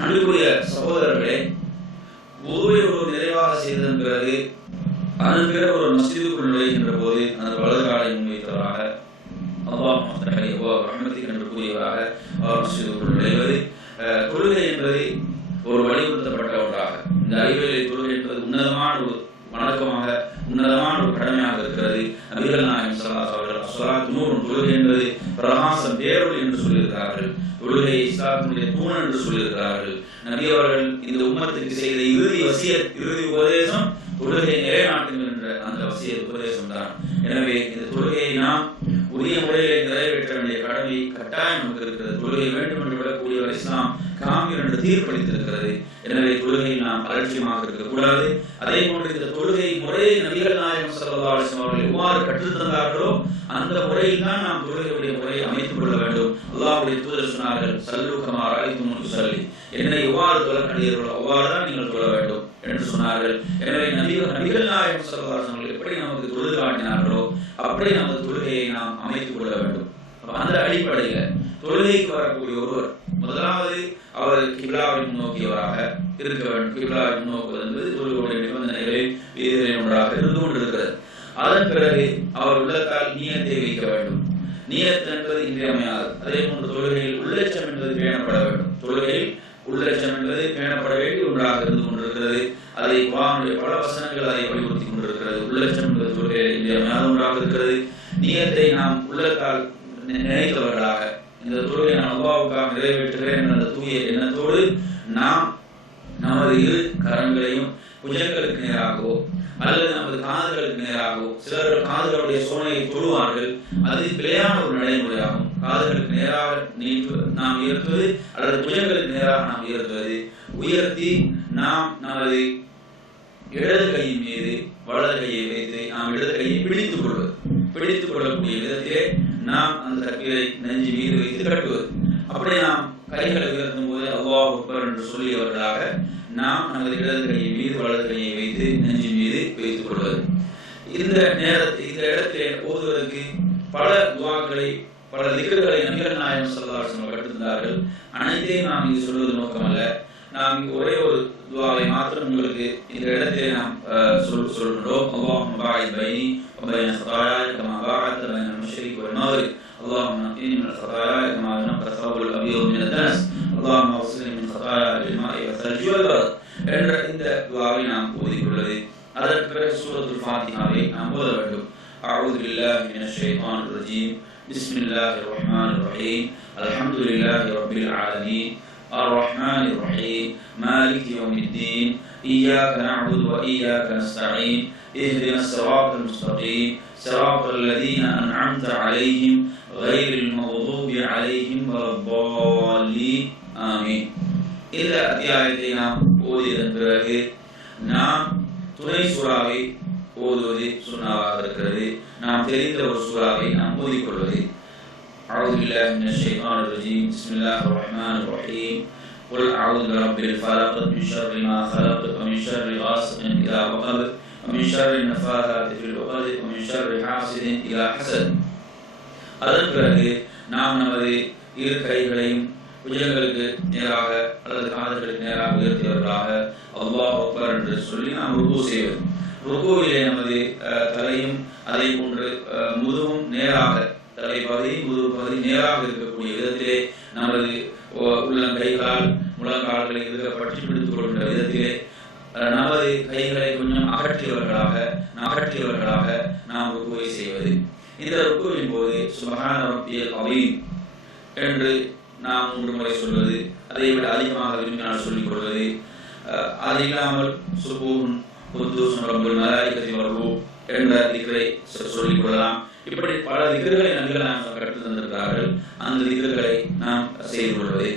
அன்புக்குரிய சகோதரர்களே, உதுவை ஒரு நிறைவாக செய்ததன் பிறகு அதன் பிறகு ஒரு மஸ்ஜிதுக்குள் நுழைகின்ற போது அந்த வலது காலை முன்வைத்தவராக அல்லாஹ் மஃப்தஹ் ரஹ்மத்திக் என்று கூறியவராக அவர் மஸ்ஜிதுக்குள் நுழைவது தொழுகை என்பது ஒரு வலியுறுத்தப்பட்ட ஒன்றாக. இந்த ஐவேளை தொழுகை என்பது உன்னதமான ஒரு வணக்கமாக, உன்னதமான ஒரு கடமையாக இருக்கிறது. நபிகள் நாயகம் ஸல்லல்லாஹு அலைஹி வஸல்லம் நூறும் தொழுகை என்பது பிரகாசம், பேரொளி என்று சொல்லியிருக்கிறார்கள். தொழுகை இஸ்லாத்தினுடைய தூண் என்று சொல்லியிருக்கிறார்கள். நபி அவர்கள் இந்த உம்மத்துக்கு செய்த இறுதி வசியத், இறுதி உபதேசம் தொழுகையை நிலைநாட்டுங்கள் என்ற அந்த வசியத் உபதேசம் தான். எனவே இந்த தொழுகையை நாம் உரிய முறையை நிறைவேற்ற வேண்டிய கடமை கட்டாயம் நமக்கு இருக்கிறது. தொழுகை வேண்டும் என்று விடக்கூடியவர் இஸ்லாம் காமிர் என்று தீர்ப்பளித்திருக்கிறது. எனவே தொழுகையில் நாம் அலட்சியமாக இருக்கக்கூடாது. அதே போன்று இந்த தொழுகை முறையை நபிகள் நாயகம் ஸல்லல்லாஹு அலைஹி வஸல்லம் அவர்கள் எவ்வாறு கற்றுத்தந்தார்களோ அந்த முறையில் தான் நாம் தொழுகையுடைய முறையை அமைத்துக் கொள்ள வேண்டும். அல்லாஹ்வுடைய தூதர் சொன்னார்கள், சல்லு கமா ரஅய்துமூனி உஸல்லி, என்னை எவ்வாறு தொழ கண்டீர்களோ அவ்வாறு தான் நீங்கள் தொழ வேண்டும் என்று சொன்னார்கள். எனவே நபிகள் நாயகம் ஸல்லல்லாஹு அலைஹி வஸல்லம் எப்படி நமக்கு தொழுது காட்டினார்களோ அப்படி நமது தொழுகையை நாம் அமைத்துக் கொள்ள வேண்டும். அந்த அடிப்படையில் தொழுகைக்கு வரக்கூடிய ஒருவர் முதலாவது அவர் கிப்லாவை முன்னோக்கியவராக இருக்க வேண்டும். கிப்லாவை முன்னோக்குவது என்பது தொழுகையுடைய நிபந்தனைகளில் விதிகளில் ஒன்றாக இருந்து கொண்டிருக்கிறது. அதன் பிறகு அவர் உள்ளத்தால் நியத்தை வைக்க வேண்டும். நியத் என்பது இன்றியமையாது. அதே போன்று தொழுகையில் உள்ளச்சம் என்பது பேணப்பட வேண்டும். தொழுகையில் உள்ளச்சம் என்பது பேணப்பட வேண்டிய ஒன்றாக இருந்து கொண்டிருக்கிறது. அதை குர்ஆனுடைய பல வசனங்கள் அதை வலியுறுத்தி கொண்டிருக்கிறது. உள்ளச்சம் என்பது தொழுகையில் இன்றியமையாத ஒன்றாக இருக்கிறது. நியத்தை நாம் உள்ளத்தால் நினைத்தவர்களாக இந்த தொழுகை நான் அல்லாஹ்வுக்காக நிறைவேற்றுகிறேன் என்ற அந்த தூய எண்ணத்தோடு நாம் நமது இரு கரங்களையும் புஜங்களுக்கு நேராகவோ அல்லது நமது காதுகளுக்கு நேராகவோ, சிலர் காதுகளுடைய சோனையை தொழுவார்கள், அது பிழையான ஒரு நடைமுறையாகும். காதுகளுக்கு நேராக நாம் உயர்த்துவது அல்லது புஜங்களுக்கு நேராக நாம் உயர்த்துவது, உயர்த்தி நாம் நமது இடது கையின் மீது வலது கையை வைத்து நாம் இடது கையை பிடித்துக் கொள்ளக்கூடிய விதத்திலே நாம் அந்த தக்பீரை நெஞ்சு மீது வைத்து கட்டுவது. அப்படி நாம் கைகளை உயர்த்தும் போது அல்லாஹ் அக்பர் என்று சொல்லியவர்களாக நாம் நமது இடது கையை மீது வலது கையை வைத்து நெஞ்சு மீது வைத்துக் கொள்வது. இந்த இடத்திலே ஓதுவதற்கு பல துஆக்களை, பல திக்ர்களை நபிகள் நாயகம் ஸல்லல்லாஹு அலைஹி வஸல்லம் கற்றுத்தந்தார்கள். அனைத்தையும் நாம் இங்கு சொல்வது நோக்கமல்ல. நாம் இங்கு ஒரே ஒரு துஆவை மாத்திரம் உங்களுக்கு இந்த இடத்திலே நாம் சொல்கின்றோம். அல்லாஹும்ம பாஇத் பைனி வ பைன ஸதாயாய கமா பாஅத்த பைன அல்-மஷ்ரிக் வல் மக்ரிப். அல்லாஹும்ம நக்கினி மின ஸதாயாய கமா யனqa ஸௌபுல் அபியது மின அத்-தனஸ். அல்லாஹும்ம அக்ஸில்னி மின் ஸதாயா பில்-மாஇ வஸ்-ஸல்ஜி வல்-பரத் என்ற இந்த துஆவை நாம் ஓதிக்கொள்வது. அதற்கு பிறகு சூரத்துல் ஃபாத்திஹாவை நாம் ஓத வேண்டும். அஊது பில்லாஹி மினஷ் ஷைத்தானிர் ரஜீம். பிஸ்மில்லாஹிர் ரஹ்மானிர் ரஹீம். அல்ஹம்துலில்லாஹி ரப்பில் ஆலமீன். الرحمن الرحيم مالك يوم الدين إياك نعبد وإياك نستعين اهدنا الصراط المستقيم صراط الذين أنعمت عليهم غير المغضوب عليهم ولا الضالين آمين. இந்த அத்தியாயத்தை நாம் ஓதியதன் பிறகு நாம் துணை சூறாவை ஓதுவது சுன்னாவாக இருக்கிறது. நாம் தெரிந்த ஒரு சூறாவை நாம் ஓதிக்கொள்வது. أعوذ بالله من الشيطان الرجيم. بسم الله الرحمن الرحيم. قل أعوذ برب الفلق من شر ما خلق ومن شر غاسق إذا وقب ومن شر النفاثات في العقد ومن شر حاسد إذا حسد. அதன் பிறகு நாம் நமது இரு கைகளையும் புஜங்களுக்கு நேராக அல்லது காதுகளுக்கு நேராக உயர்த்தியவர்களாக அல்லாஹ் அக்பர் என்று சொல்லி நாம் ருக்கு செய்வது. ருக்குவிலே நமது தலையும் அதே போன்று முதுகும் நேராக, தலைப்பகுதி முதுகு பகுதி நேராக இருக்கக்கூடிய விதத்திலே நமது உள்ளங்கைகளால் முழங்கால்களை பற்றி பிடித்துக் கொள்கின்ற விதத்திலே நமது கைகளை கொஞ்சம் அகற்றியவர்களாக நாம் ருக்குவை செய்வது. இந்த ருக்குவின் போது சுப்ஹான ரப்பியல் அஸீம் என்று நாம் 3 முறை சொல்வது, அதை விட அதிகமாக விரும்பினால் சொல்லிக் கொள்வது. அது இல்லாமல் சுபூன் குத்தூஸ் ரப்புல் மலாயிகத்தி வர்ரூஹ் என்ற திக்ரை சொல்லிக் கொள்ளலாம். இப்படி பல திக்ர்களை நபிகள் நாயகம் கற்றுத் தந்திருக்கிறார்கள். அந்த திக்ர்களை நாம் செய்து கொள்வது,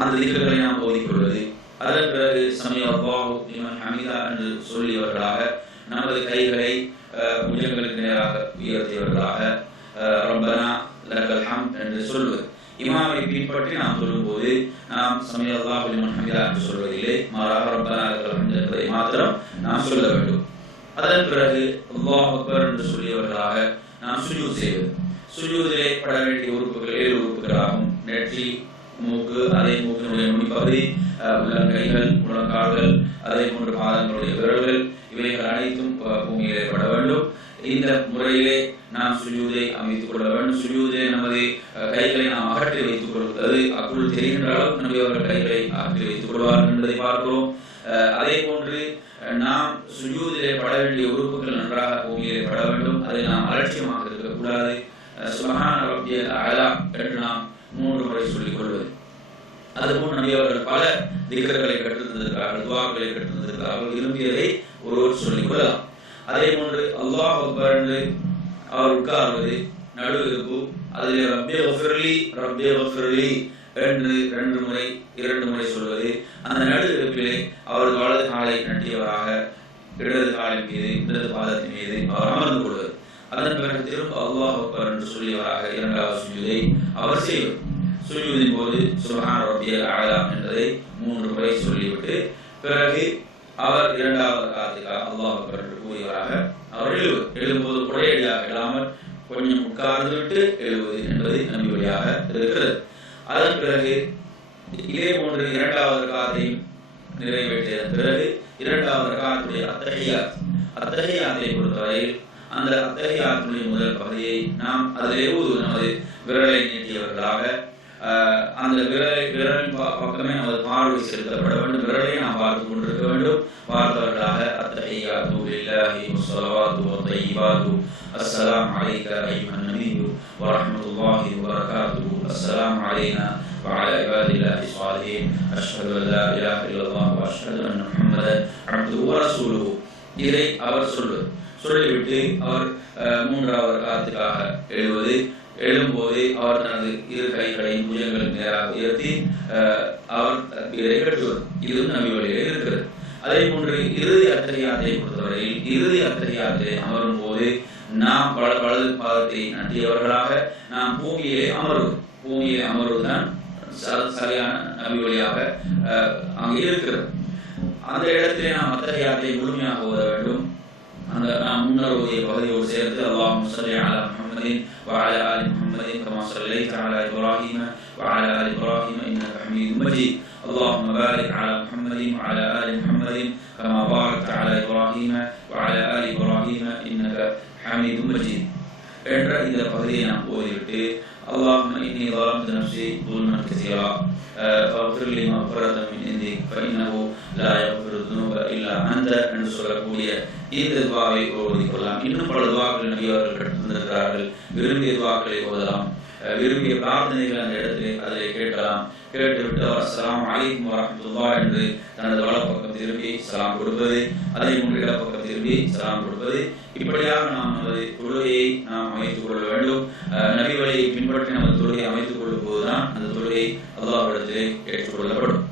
அந்த திக்ர்களை நாம் ஓதிக்கொள்வது. அதன் பிறகு சமீ அல்லாஹு லிமன் ஹமீதா என்று சொல்லியவர்களாக நமது கைகளை புஜங்களுக்கு நேராக உயர்த்தியவர்களாக ரப்பனா லக்கல் ஹம்த் என்று சொல்வது. இமாமை பின்பற்றி நாம் சொல்லும்போது நாம் சமீ அல்லாஹு லிமன் ஹமீதா என்று சொல்வதில்லை, மாறாக ரப்பனா லக்கல் ஹம்த் என்பதை மாத்திரம் நாம் சொல்ல வேண்டும். அதன் பிறகு அல்லாஹ் அக்பர் என்று சொல்லியவர்களாக நாம் சுஜூத் செய்வது. சுஜூதிலே பட வேண்டிய உறுப்புகள் 7 உறுப்புகளாகும். நெற்றி, மூக்கு, அதே மூக்கினுடைய நுனிப்பகுதி, உள்ளங்கைகள், முழங்கால்கள், அதே போன்று பாதங்களுடைய விரல்கள், இவைகள் அனைத்தும் பூமியிலே பட வேண்டும். இந்த முறையிலே நாம் சுஜூதை அமைத்துக் கொள்ள வேண்டும். சுஜூதிலே நமது கைகளை நாம் அகற்றி வைத்துக் கொள்வது அக்குள் தெரிகின்ற அளவுக்கு நபி அவர்கள் கைகளை அகற்றி வைத்துக் கொள்வார்கள் என்பதை பார்க்கிறோம். அதே போன்று நாம் சுஜூதிலே பட வேண்டிய உறுப்புகள் நன்றாக பூமியிலே பட வேண்டும். அதை நாம் அலட்சியமாக இருக்கக்கூடாது. சுப்ஹான ரப்பியல் அலா என்று நாம் 3 முறை சொல்லிக் கொள்வது. அதுபோன்று நபி அவர்கள் பல திக்ர்களை கற்றுத்தந்திருக்கிறார்கள், துஆக்களை கற்றுத்தந்திருக்கிறார்கள். விரும்பியதை ஒருவர் சொல்லிக் கொள்ளலாம். அதே போன்று அல்லாஹ் அக்பர் என்று அவர் உட்கார்வது, நடு இருப்பு, அதிலே ரப்பே கஃபிர்லி ரப்பே கஃபிர்லி என்று 2 முறை சொல்வது. அந்த நடு இருப்பிலே அவர் வலது காலை நட்டியவராக இடது காலின் மீது, இடது பாதத்தின் மீது அவர் அமர்ந்து கொள்வது. அதன் பிறகு திரும்ப அல்லாஹ் அக்பர் என்று சொல்லியவராக 2வது சுஜூதை அவர் செய்வது. சுஜூதின் போது சுப்ஹான ரப்பியல் அலா என்பதை 3 முறை சொல்லிவிட்டு பிறகு அவர் 2வது ரக்காத்துக்காக அல்லாஹ் அக்பர் என்று கூறியவராக அவர் எழும்போது குறையடியாக இல்லாமல் கொஞ்சம் உட்கார்ந்து விட்டு எழுவது என்பது நபி வழியாக இருக்கிறது. அதன் பிறகு இதே போன்று 2வது ரக்காத்தையும் நிறைவேற்றியதன் பிறகு 2வது ரக்காத்துடைய அத்தஹியாத்தை பொறுத்தவரையில் அந்த அத்தஹியாத்துடைய முதல் பகுதியை நாம் அதிலே நமது விரலை நீட்டியவர்களாக அந்த விரலின் பக்கமே நமது பார்வை செலுத்தப்பட வேண்டும். விரலை நாம் பார்த்து கொண்டிருக்க வேண்டும். பார்த்தவர்களாக அத்தஹியாத்து லில்லாஹி வஸ்ஸலவாத்து வத்தய்யிபாத்து அஸ்ஸலாமு அலைக அய்யுஹன் நபிய்யு வரஹ்மத்துல்லாஹி வபரகாத்துஹு அஸ்ஸலாமு அலைனா வஅலா இபாதில்லாஹி ஸாலிஹீன் அஷ்ஹது அன் லா இலாஹா இல்லல்லாஹ் வ அஷ்ஹது அன்ன முஹம்மதன் அப்துஹு வ ரசூலுஹு. இதை அவர் சொல்லிவிட்டு அவர் 3வது ரக்காத்துக்காக எழும்போது அவர் தனது 2 கைகளையும் புஜங்களை நேராக உயர்த்தி அவர் தக்பீரை கட்டுவது. இதுவும் நபி வழியிலே இருக்கிறது. அதே போன்று இறுதி அத்தஹியாத்தை பொறுத்தவரையில் இறுதி அத்தஹியாத்தை அமரும் போது நாம் வலது பாதத்தை நட்டியவர்களாக நாம் பூமியிலே அமர்வதுதான் சரியான நபி வழியாக அங்கே இருக்கிறது. அந்த இடத்திலே நாம் அத்தஹியாத்தை முழுமையாக ஓத வேண்டும். அந்த நாம் முன்னர் ஓதிய பகுதியோடு சேர்த்து அல்லாஹும்ம ஸல்லி அலா முஹம்மதின் வஅலா ஆலி முஹம்மதின் கமா ஸல்லைத அலா இப்ராஹீம வஅலா ஆலி இப்ராஹீம இன்னக ஹமீதும் மஜீத். அல்லாஹும்ம பாரிக் அலா முஹம்மதின் வஅலா ஆலி முஹம்மதின் கமா பாரக்த அலா இப்ராஹீம வஅலா ஆலி இப்ராஹீம இன்னக ஹமீதும் மஜீத் என்ற இந்த பகுதியை நாம் ஓதிவிட்டு அல்லாஹும்ம இன்னி ظلمت نفسي ظلما كثيرا فاغفر لي مغفرة من عندك فإنه لا يغفر الذنوب إلا أنت என்று சொல்லக்கூடிய இந்த துஆவை ஓதிக்கொள்ளலாம். இன்னும் பல துஆக்கள் நபி அவர்கள் கற்றுத்தந்திருக்கிறார்கள். விரும்பிய துஆக்களை ஓதலாம். விரும்பிய பிரார்த்தனைகளை அந்த இடத்திலே அதிலே கேட்கலாம். கேட்டுவிட்டு அவர் அஸ்ஸலாமு அலைக்கும் வரஹ்மத்துல்லாஹ் என்று தனது வலப்பக்கம் திரும்பி சலாம் கொடுப்பது, அதே போன்று இடப்பக்கம் திரும்பி சலாம் கொடுப்பது. இப்படியாக நாம் நமது தொழுகையை நாம் அமைத்துக் கொள்ள வேண்டும். நபி வழியை பின்பற்றி நமது தொழுகையை அமைத்துக் கொள்ளும் போதுதான் அந்த தொழுகை அல்லாஹ்விடத்திலே ஏற்றுக்கொள்ளப்படும்.